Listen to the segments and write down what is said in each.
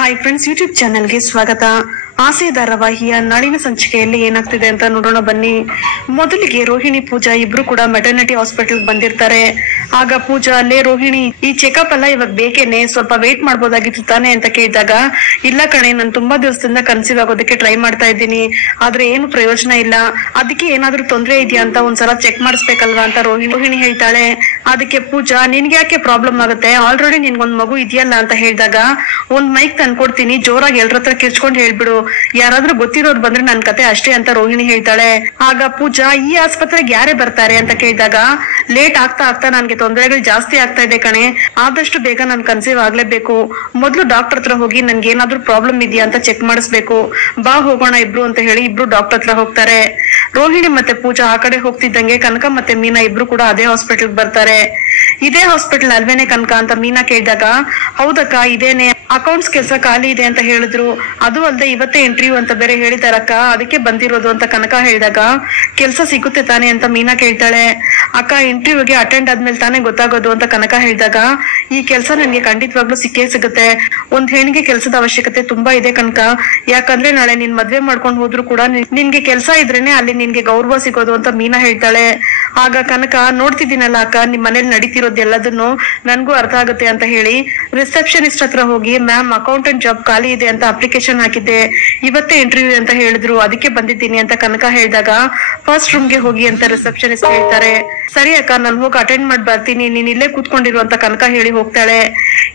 Hi friends, YouTube ಚಾನೆಲ್ಗೆ ಸ್ವಾಗತ. ಆಸೆ ಧಾರಾವಾಹಿಯ ನಾಳಿನ ಸಂಚಿಕೆಯಲ್ಲಿ ಏನಾಗ್ತಿದೆ ಅಂತ ನೋಡೋಣ ಬನ್ನಿ. ಮೊದಲಿಗೆ ರೋಹಿಣಿ ಪೂಜಾ ಇಬ್ರು ಕೂಡ ಮೆಟರ್ನಿಟಿ ಹಾಸ್ಪಿಟಲ್ ಬಂದಿರ್ತಾರೆ. ಆಗ ಪೂಜಾ ಅಲ್ಲೇ ರೋಹಿಣಿ ಈ ಚೆಕಪ್ ಎಲ್ಲ ಇವಾಗ ಬೇಕೇನೆ, ಸ್ವಲ್ಪ ವೇಟ್ ಮಾಡ್ಬೋದಾಗಿತ್ತು ತಾನೆ ಅಂತ ಕೇಳಿದಾಗ, ಇಲ್ಲ ಕಣೆ, ನಾನು ತುಂಬಾ ದಿವಸದಿಂದ ಕನ್ಸೀವ್ ಆಗೋದಕ್ಕೆ ಟ್ರೈ ಮಾಡ್ತಾ ಇದ್ದೀನಿ, ಆದ್ರೆ ಏನು ಪ್ರಯೋಜನ ಇಲ್ಲ, ಅದಕ್ಕೆ ಏನಾದ್ರೂ ತೊಂದರೆ ಇದೆಯಾ ಅಂತ ಒಂದ್ಸಲ ಚೆಕ್ ಮಾಡಿಸ್ಬೇಕಲ್ವಾ ಅಂತ ರೋಹಿಣಿ ಹೇಳ್ತಾಳೆ. ಅದಕ್ಕೆ ಪೂಜಾ, ನಿನ್ಗೆ ಯಾಕೆ ಪ್ರಾಬ್ಲಮ್ ಆಗುತ್ತೆ, ಆಲ್ರೆಡಿ ನಿನ್ಗೊಂದ್ ಮಗು ಇದೆಯಲ್ಲ ಅಂತ ಹೇಳಿದಾಗ, ಒಂದ್ ಮೈಕ್ ತಂದ್ಕೊಡ್ತೀನಿ, ಜೋರಾಗಿ ಎಲ್ರ ಹತ್ರ ಕಿರ್ಚ್ಕೊಂಡ್ ಹೇಳ್ಬಿಡು, ಯಾರಾದ್ರೂ ಗೊತ್ತಿರೋರು ಬಂದ್ರೆ ನನ್ ಕತೆ ಅಷ್ಟೇ ಅಂತ ರೋಹಿಣಿ ಹೇಳ್ತಾಳೆ. ಆಗ ಪೂಜಾ, ಈ ಆಸ್ಪತ್ರೆಗೆ ಯಾರೇ ಬರ್ತಾರೆ ಅಂತ ಕೇಳಿದಾಗ, ಲೇಟ್ ಆಗ್ತಾ ಆಗ್ತಾ ನನ್ಗೆ ತೊಂದರೆಗಳು ಜಾಸ್ತಿ ಆಗ್ತಾ ಇದೆ ಕಣೆ, ಆದಷ್ಟು ಬೇಗ ನಾನು ಕನ್ಸೀವ್ ಆಗ್ಲೇಬೇಕು, ಮೊದ್ಲು ಡಾಕ್ಟರ್ ಹತ್ರ ಹೋಗಿ ನನ್ಗೆ ಏನಾದ್ರೂ ಪ್ರಾಬ್ಲಮ್ ಇದೆಯಾ ಅಂತ ಚೆಕ್ ಮಾಡಿಸ್ಬೇಕು, ಬಾ ಹೋಗೋಣ ಇಬ್ರು ಅಂತ ಹೇಳಿ ಇಬ್ರು ಡಾಕ್ಟರ್ ಹತ್ರ ಹೋಗ್ತಾರೆ. ರೋಹಿಣಿ ಮತ್ತೆ ಪೂಜಾ ಆ ಕಡೆ ಹೋಗ್ತಿದ್ದಂಗೆ ಕನಕ ಮತ್ತೆ ಮೀನಾ ಇಬ್ರು ಕೂಡ ಅದೇ ಹಾಸ್ಪಿಟಲ್ ಬರ್ತಾರೆ. ಇದೇ ಹಾಸ್ಪಿಟಲ್ ಅಲ್ವೇನೆ ಕನಕ ಅಂತ ಮೀನಾ ಕೇಳಿದಾಗ, ಹೌದಕ್ಕ ಇದೇನೆ, ಅಕೌಂಟ್ಸ್ ಕೆಲಸ ಖಾಲಿ ಇದೆ ಅಂತ ಹೇಳಿದ್ರು, ಅದು ಅಲ್ಲದೆ ಇವತ್ತೇ ಇಂಟರ್ವ್ಯೂ ಅಂತ ಬೇರೆ ಹೇಳಿದಾರಕ್ಕ, ಅದಕ್ಕೆ ಬಂದಿರೋದು ಅಂತ ಕನಕ ಹೇಳಿದಾಗ, ಕೆಲ್ಸ ಸಿಗುತ್ತೆ ತಾನೆ ಅಂತ ಮೀನಾ ಕೇಳ್ತಾಳೆ. ಅಕ್ಕ, ಇಂಟರ್ವ್ಯೂಗೆ ಅಟೆಂಡ್ ಆದ್ಮೇಲೆ ತಾನೇ ಗೊತ್ತಾಗೋದು ಅಂತ ಕನಕ ಹೇಳಿದಾಗ, ಈ ಕೆಲ್ಸ ನನ್ಗೆ ಖಂಡಿತವಾಗ್ಲೂ ಸಿಕ್ಕೇ ಸಿಗುತ್ತೆ, ಒಂದ್ ಹೆಣ್ಣಿಗೆ ಕೆಲ್ಸದ ಅವಶ್ಯಕತೆ ತುಂಬಾ ಇದೆ ಕನಕ, ಯಾಕಂದ್ರೆ ನಾಳೆ ನಿನ್ ಮದ್ವೆ ಮಾಡ್ಕೊಂಡು ಹೋದ್ರು ಕೂಡ ನಿನ್ಗೆ ಕೆಲ್ಸ ಇದ್ರೇನೆ ಅಲ್ಲಿ ನಿನ್ಗೆ ಗೌರವ ಸಿಗೋದು ಅಂತ ಮೀನಾ ಹೇಳ್ತಾಳೆ. ಆಗ ಕನಕ, ನೋಡ್ತಿದ್ದೀನಲ್ಲ ಅಕ್ಕ, ನಿಮ್ ಮನೇಲಿ ನಡೀತಿರೋದು ಎಲ್ಲದನ್ನು ನನ್ಗೂ ಅರ್ಥ ಆಗುತ್ತೆ ಅಂತ ಹೇಳಿ ರಿಸೆಪ್ಷನಿಸ್ಟ್ ಹತ್ರ ಹೋಗಿ, ಮ್ಯಾಮ್ ಅಕೌಂಟೆಂಟ್ ಜಾಬ್ ಖಾಲಿ ಇದೆ ಅಂತ ಅಪ್ಲಿಕೇಶನ್ ಹಾಕಿದ್ದೆ, ಇವತ್ತೇ ಇಂಟರ್ವ್ಯೂ ಅಂತ ಹೇಳಿದ್ರು, ಅದಕ್ಕೆ ಬಂದಿದ್ದೀನಿ ಅಂತ ಕನಕ ಹೇಳಿದಾಗ, ಫಸ್ಟ್ ರೂಮ್ಗೆ ಹೋಗಿ ಅಂತ ರಿಸೆಪ್ಷನಿಸ್ಟ್ ಹೇಳ್ತಾರೆ. ಸರಿ ಅಕ್ಕ, ನಾನು ಹೋಗಿ ಅಟೆಂಡ್ ಮಾಡಿ ಬರ್ತೀನಿ, ನೀನ್ ಇಲ್ಲೇ ಕೂತ್ಕೊಂಡಿರು ಅಂತ ಕನಕ ಹೇಳಿ ಹೋಗ್ತಾಳೆ.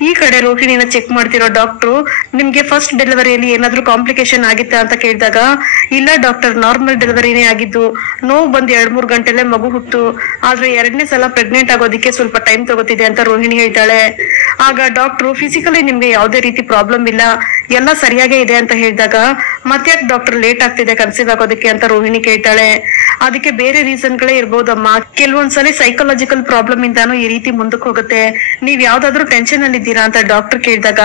ಈ ಕಡೆ ರೋಹಿಣಿನ ಚೆಕ್ ಮಾಡ್ತಿರೋ ಡಾಕ್ಟ್ರು, ನಿಮ್ಗೆ ಫಸ್ಟ್ ಡೆಲಿವರಿಯಲ್ಲಿ ಏನಾದ್ರೂ ಕಾಂಪ್ಲಿಕೇಶನ್ ಆಗಿತ್ತಾ ಅಂತ ಕೇಳಿದಾಗ, ಇಲ್ಲ ಡಾಕ್ಟರ್, ನಾರ್ಮಲ್ ಡೆಲಿವರಿನೇ ಆಗಿದ್ದು, ನೋವು ಬಂದ್ 2-3 ಗಂಟೆಲೆ ಮಗು ಹುಟ್ಟು, ಆದ್ರೆ 2ನೇ ಸಲ ಪ್ರೆಗ್ನೆಂಟ್ ಆಗೋದಿಕ್ಕೆ ಸ್ವಲ್ಪ ಟೈಮ್ ತಗೋತಿದೆ ಅಂತ ರೋಹಿಣಿ ಹೇಳ್ತಾಳೆ. ಆಗ ಡಾಕ್ಟ್ರು, ಫಿಸಿಕಲಿ ನಿಮ್ಗೆ ಯಾವುದೇ ರೀತಿ ಪ್ರಾಬ್ಲಮ್ ಇಲ್ಲ, ಎಲ್ಲ ಸರಿಯಾಗೇ ಇದೆ ಅಂತ ಹೇಳಿದಾಗ, ಮತ್ತ್ಯಾಕ್ ಡಾಕ್ಟರ್ ಲೇಟ್ ಆಗ್ತಿದೆ ಕನ್ಸೀವ್ ಆಗೋದಕ್ಕೆ ಅಂತ ರೋಹಿಣಿ ಕೇಳ್ತಾಳೆ. ಅದಕ್ಕೆ ಬೇರೆ ರೀಸನ್ ಗಳೇ ಇರ್ಬೋದಮ್ಮ, ಕೆಲವೊಂದ್ಸಲಿ ಸೈಕಲಾಜಿಕಲ್ ಪ್ರಾಬ್ಲಮ್ ಇಂದಾನು ಈ ರೀತಿ ಮುಂದಕ್ಕೆ ಹೋಗುತ್ತೆ, ನೀವ್ ಯಾವ್ದಾದ್ರು ಟೆನ್ಷನ್ ಅಲ್ಲಿ ಇದ್ದೀರಾ ಅಂತ ಡಾಕ್ಟರ್ ಕೇಳಿದಾಗ,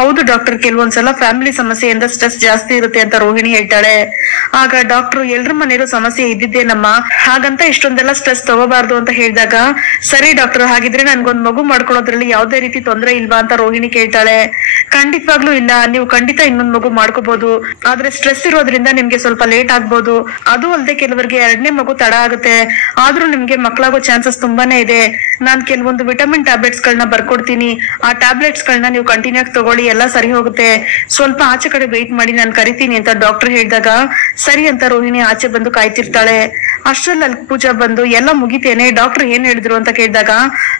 ಹೌದು ಡಾಕ್ಟರ್, ಕೆಲವೊಂದ್ಸಲ ಫ್ಯಾಮಿಲಿ ಸಮಸ್ಯೆಯಿಂದ ಸ್ಟ್ರೆಸ್ ಜಾಸ್ತಿ ಇರುತ್ತೆ ಅಂತ ರೋಹಿಣಿ ಹೇಳ್ತಾಳೆ. ಆಗ ಡಾಕ್ಟ್ರು, ಎಲ್ರ ಮನೇಲೂ ಸಮಸ್ಯೆ ಇದ್ದಿದ್ದೇನಮ್ಮ, ಹಾಗಂತ ಇಷ್ಟೊಂದೆಲ್ಲ ಸ್ಟ್ರೆಸ್ ತಗೋಬಾರ್ದು ಅಂತ ಹೇಳಿದಾಗ, ಸರಿ ಡಾಕ್ಟರ್, ಹಾಗಿದ್ರೆ ನನ್ಗೊಂದ್ ಮಗು ಮಾಡ್ಕೊಳ್ಳೋದ್ರಲ್ಲಿ ಯಾವ್ದೇ ರೀತಿ ತೊಂದರೆ ಇಲ್ವಾ ಅಂತ ರೋಹಿಣಿ ಕೇಳ್ತಾಳೆ. ಖಂಡಿತವಾಗ್ಲೂ ಇಲ್ಲ, ನೀವು ಖಂಡಿತ ಇನ್ನೊಂದ್ ಮಗು ಮಾಡ್ಕೋಬಹುದು, ಆದ್ರೆ ಸ್ಟ್ರೆಸ್ ಇರೋದ್ರಿಂದ ನಿಮ್ಗೆ ಸ್ವಲ್ಪ ಲೇಟ್ ಆಗ್ಬೋದು, ಅದು ಅಲ್ಲದೆ ಕೆಲವರಿಗೆ 2ನೇ ಮಗು ತಡ ಆಗುತ್ತೆ, ಆದ್ರೂ ನಿಮ್ಗೆ ಮಕ್ಕಳಾಗೋ ಚಾನ್ಸಸ್ ತುಂಬಾನೇ ಇದೆ, ನಾನ್ ಕೆಲವೊಂದು ವಿಟಮಿನ್ ಟ್ಯಾಬ್ಲೆಟ್ಸ್ ಗಳನ್ನ ಬರ್ಕೊಡ್ತೀನಿ, ಆ ಟ್ಯಾಬ್ಲೆಟ್ಸ್ ಗಳನ್ನ ನೀವು ಕಂಟಿನ್ಯೂ ಆಗಿ ತಗೊಳ್ಳಿ, ಎಲ್ಲ ಸರಿ ಹೋಗುತ್ತೆ, ಸ್ವಲ್ಪ ಆಚೆ ಕಡೆ ವೇಟ್ ಮಾಡಿ, ನಾನು ಕರಿತೀನಿ ಅಂತ ಡಾಕ್ಟರ್ ಹೇಳಿದಾಗ, ಸರಿ ಅಂತ ರೋಹಿಣಿ ಆಚೆ ಬಂದು ಕಾಯ್ತಿರ್ತಾಳೆ. ಅಷ್ಟ್ರಲ್ಲಿ ಅಲ್ಲಿ ಪೂಜಾ ಬಂದು, ಎಲ್ಲ ಮುಗಿತೇನೆ, ಡಾಕ್ಟರ್ ಏನ್ ಹೇಳಿದ್ರು ಅಂತ ಕೇಳಿದಾಗ,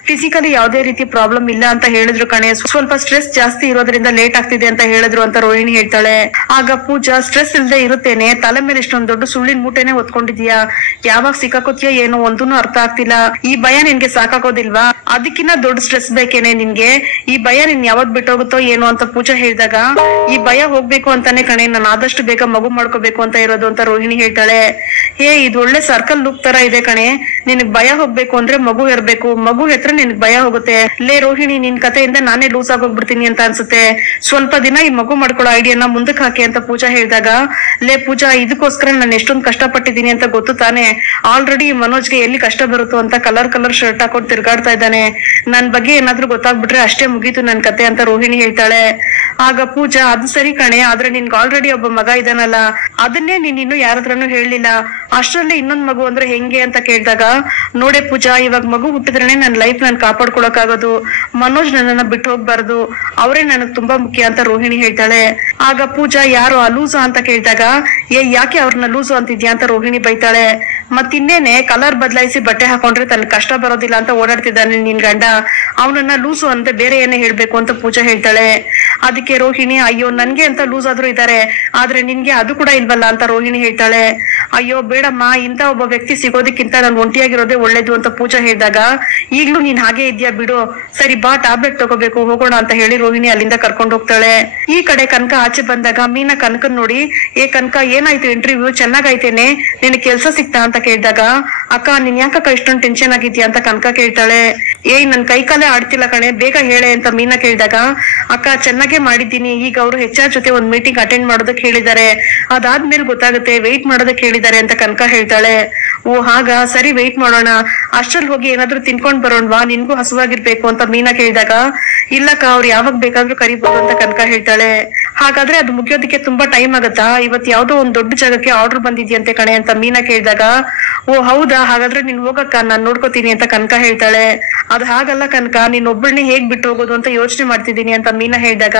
ಫಿಸಿಕಲಿ ಯಾವ್ದೇ ರೀತಿ ಪ್ರಾಬ್ಲಮ್ ಇಲ್ಲ ಅಂತ ಹೇಳಿದ್ರು ಕಣೆ, ಸ್ವಲ್ಪ ಸ್ಟ್ರೆಸ್ ಜಾಸ್ತಿ ಇರೋದ್ರಿಂದ ಲೇಟ್ ಆಗ್ತಿದೆ ಅಂತ ಹೇಳಿದ್ರು ಅಂತ ರೋಹಿಣಿ ಹೇಳ್ತಾಳೆ. ಆಗ ಪೂಜಾ, ಸ್ಟ್ರೆಸ್ ಇಲ್ಲದೆ ಇರುತ್ತೇನೆ, ತಲೆ ಮೇಲೆ ಇಷ್ಟೊಂದು ದೊಡ್ಡ ಸುಳ್ಳಿನ ಮೂಟೆನೆ ಹೊತ್ಕೊಂಡಿದ್ಯಾ, ಯಾವಾಗ ಸಿಕ್ಕಾಕೋತಿಯಾ ಏನೋ ಒಂದೂನು ಅರ್ಥ ಆಗ್ತಿಲ್ಲ, ಈ ಭಯ ನಿನ್ಗೆ ಸಾಕಾಗೋದಿಲ್ವಾ, ಅದಕ್ಕಿನ್ನ ದೊಡ್ಡ ಸ್ಟ್ರೆಸ್ ಬೇಕೇನೆ ನಿನ್ಗೆ, ಈ ಭಯ ನಿನ್ ಯಾವತ್ ಬಿಟ್ಟೋಗುತ್ತೋ ಏನೋ ಅಂತ ಪೂಜಾ ಹೇಳಿದಾಗ, ಈ ಭಯ ಹೋಗ್ಬೇಕು ಅಂತಾನೆ ಕಣೆ ನಾನು ಆದಷ್ಟು ಬೇಗ ಮಗು ಮಾಡ್ಕೋಬೇಕು ಅಂತ ಇರೋದು ಅಂತ ರೋಹಿಣಿ ಹೇಳ್ತಾಳೆ. ಇದು ಒಳ್ಳೆ ಸರ್ಕಲ್ ಲೂಪ್ ತರ ಇದೆ ಕಣೆ, ನಿನಗ್ ಭಯ ಹೋಗ್ಬೇಕು ಅಂದ್ರೆ ಮಗು ಇರ್ಬೇಕು, ಮಗು ಹೆತ್ರ ನಿನಗ್ ಭಯ ಹೋಗುತ್ತೆ, ಲೇ ರೋಹಿಣಿ, ನಿನ್ ಕಥೆಯಿಂದ ನಾನೇ ಲೂಸ್ ಆಗೋಗ್ಬಿಡ್ತೀನಿ ಅಂತ ಅನ್ಸುತ್ತೆ, ಸ್ವಲ್ಪ ದಿನ ಈ ಮಗು ಮಾಡ್ಕೊಳ್ಳೋ ಐಡಿಯಾನ ಮುಂದಕ್ಕೆ ಹಾಕಿ ಅಂತ ಪೂಜಾ ಹೇಳಿದಾಗ, ಲೇ ಪೂಜಾ, ಇದಕ್ಕೋಸ್ಕರ ನಾನು ಎಷ್ಟೊಂದು ಕಷ್ಟಪಟ್ಟಿದ್ದೀನಿ ಅಂತ ಗೊತ್ತು ತಾನೆ, ಆಲ್ರೆಡಿ ಮನೋಜ್ಗೆ ಎಲ್ಲಿ ಕಷ್ಟ ಬರುತ್ತೋ ಅಂತ ಕಲರ್ ಶರ್ಟ್ ಹಾಕೊಂಡು ತಿರ್ಗಾಡ್ತಾ ಇದ್ದಾನೆ, ನನ್ ಬಗ್ಗೆ ಏನಾದ್ರೂ ಗೊತ್ತಾಗ್ಬಿಟ್ರೆ ಅಷ್ಟೇ ಮುಗೀತು ನನ್ ಕತೆ ಅಂತ ರೋಹಿಣಿ ಹೇಳ್ತಾಳೆ. ಆಗ ಪೂಜಾ, ಅದು ಸರಿ ಕಣೆ, ಆದ್ರೆ ನಿನ್ಗೆ ಆಲ್ರೆಡಿ ಒಬ್ಬ ಮಗ ಇದಾನಲ್ಲ, ಅದನ್ನೇ ನೀನ್ ಇನ್ನು ಯಾರತ್ರನು ಹೇಳಲಿಲ್ಲ, ಅಷ್ಟರಲ್ಲಿ ಇನ್ನೊಂದ್ ಮಗು ಅಂದ್ರೆ ಹೆಂಗೆ ಅಂತ ಕೇಳಿದಾಗ, ನೋಡೆ ಪೂಜಾ, ಇವಾಗ ಮಗು ಹುಟ್ಟಿದ್ರೇನೆ ನನ್ ಲೈಫ್ ನಾನು ಕಾಪಾಡ್ಕೊಳಕ್ ಆಗೋದು, ಮನೋಜ್ ನನ್ನನ್ನ ಬಿಟ್ಟು ಹೋಗ್ಬಾರ್ದು, ಅವರೇ ನನಗ್ ತುಂಬಾ ಮುಖ್ಯ ಅಂತ ರೋಹಿಣಿ ಹೇಳ್ತಾಳೆ. ಆಗ ಪೂಜಾ, ಯಾರು ಲೂಸು ಅಂತ ಕೇಳಿದಾಗ, ಯಾಕೆ ಅವ್ರನ್ನ ಲೂಸು ಅಂತಿದ್ಯಾ ಅಂತ ರೋಹಿಣಿ ಬೈತಾಳೆ. ಮತ್ತಿನ್ನೇನೆ, ಕಲರ್ ಬದಲಾಯಿಸಿ ಬಟ್ಟೆ ಹಾಕೊಂಡ್ರೆ ತನ್ನ ಕಷ್ಟ ಬರೋದಿಲ್ಲ ಅಂತ ಓಡಾಡ್ತಿದ್ದಾನೆ ನಿನ್ ಗಂಡ, ಅವನನ್ನ ಲೂಸು ಅಂತ ಬೇರೆ ಏನೇ ಹೇಳ್ಬೇಕು ಅಂತ ಪೂಜಾ ಹೇಳ್ತಾಳೆ. ಅದಕ್ಕೆ ರೋಹಿಣಿ, ಅಯ್ಯೋ ನನ್ಗೆ ಅಂತ ಲೂಸ್ ಆದ್ರೂ ಇದಾರೆ, ಆದ್ರೆ ನಿನ್ಗೆ ಅದು ಕೂಡ ಇಲ್ವಲ್ಲ ಅಂತ ರೋಹಿಣಿ ಹೇಳ್ತಾಳೆ. ಅಯ್ಯೋ ಬೇಡಮ್ಮ, ಇಂತ ಒಬ್ಬ ವ್ಯಕ್ತಿ ಸಿಗೋದಕ್ಕಿಂತ ನಾನು ಒಂಟಿಯಾಗಿರೋದೇ ಒಳ್ಳೇದು ಅಂತ ಪೂಜಾ ಹೇಳಿದಾಗ, ಈಗ್ಲೂ ನೀನ್ ಹಾಗೆ ಇದ್ಯಾ ಬಿಡು, ಸರಿ ಬಾ ಟ್ಯಾಬ್ಲೆಟ್ ತಗೋಬೇಕು, ಹೋಗೋಣ ಅಂತ ಹೇಳಿ ರೋಹಿಣಿ ಅಲ್ಲಿಂದ ಕರ್ಕೊಂಡು ಹೋಗ್ತಾಳೆ. ಈ ಕಡೆ ಕನಕ ಆಚೆ ಬಂದಾಗ ಮೀನಾ ಕನಕನ್ ನೋಡಿ, ಕನಕ ಏನಾಯ್ತು ಇಂಟರ್ವ್ಯೂ, ಚೆನ್ನಾಗೈತೇನೆ, ನಿನ್ ಕೆಲ್ಸ ಸಿಕ್ತಾ ಅಂತ ಕೇಳಿದಾಗ, ಅಕ್ಕ ನೀನ್ ಯಾಕಕ್ಕ ಇಷ್ಟೊಂದು ಟೆನ್ಷನ್ ಆಗಿದ್ಯಾ ಅಂತ ಕನಕ ಕೇಳ್ತಾಳೆ. ಏಯ್ ನನ್ ಕೈ ಕಾಲೇ ಆಡ್ತಿಲ್ಲ ಕಣೆ, ಬೇಗ ಹೇಳೆ ಅಂತ ಮೀನಾ ಕೇಳಿದಾಗ, ಅಕ್ಕ ಚೆನ್ನಾಗೆ ಮಾಡಿದ್ದೀನಿ, ಈಗ ಅವರು HR ಜೊತೆ ಒಂದ್ ಮೀಟಿಂಗ್ ಅಟೆಂಡ್ ಮಾಡೋದಕ್ಕೆ ಹೇಳಿದ್ದಾರೆ, ಅದಾದ್ಮೇಲೆ ಗೊತ್ತಾಗುತ್ತೆ, ವೆಯ್ಟ್ ಮಾಡೋದಕ್ಕೆ ಹೇಳಿದ್ದಾರೆ ಅಂತ ಕನಕ ಹೇಳ್ತಾಳೆ. ಓ ಹಾಗ, ಸರಿ ವೆಯ್ಟ್ ಮಾಡೋಣ, ಅಷ್ಟ್ರಲ್ಲಿ ಹೋಗಿ ಏನಾದ್ರು ತಿನ್ಕೊಂಡ್ ಬರೋಣವಾ, ನಿನ್ಗೂ ಹಸುವಾಗಿರ್ಬೇಕು ಅಂತ ಮೀನಾ ಕೇಳಿದಾಗ, ಇಲ್ಲಕ್ಕ ಅವ್ರು ಯಾವಾಗ ಬೇಕಾದ್ರೂ ಕರಿಬಹುದು ಅಂತ ಕನಕ ಹೇಳ್ತಾಳೆ. ಹಾಗಾದ್ರೆ ಅದು ಮುಗಿಯೋದಕ್ಕೆ ತುಂಬಾ ಟೈಮ್ ಆಗತ್ತಾ, ಇವತ್ ಯಾವ್ದೋ ಒಂದ್ ದೊಡ್ಡ ಜಾಗಕ್ಕೆ ಆರ್ಡರ್ ಬಂದಿದ್ಯಂತೆ ಕಣೆ ಅಂತ ಮೀನಾ ಕೇಳಿದಾಗ, ಓ ಹೌದಾ, ಹಾಗಾದ್ರೆ ನೀನ್ ಹೋಗಕ್ಕ, ನಾನ್ ನೋಡ್ಕೋತೀನಿ ಅಂತ ಕನಕ ಹೇಳ್ತಾಳೆ. ಅದ್ ಹಾಗಲ್ಲ ಕನಕ, ನೀನ್ ಒಬ್ಬಳನ್ನೇ ಹೇಗ್ ಬಿಟ್ಟು ಹೋಗೋದು ಅಂತ ಯೋಚನೆ ಮಾಡ್ತಿದ್ದೀನಿ ಅಂತ ಮೀನಾ ಹೇಳಿದಾಗ,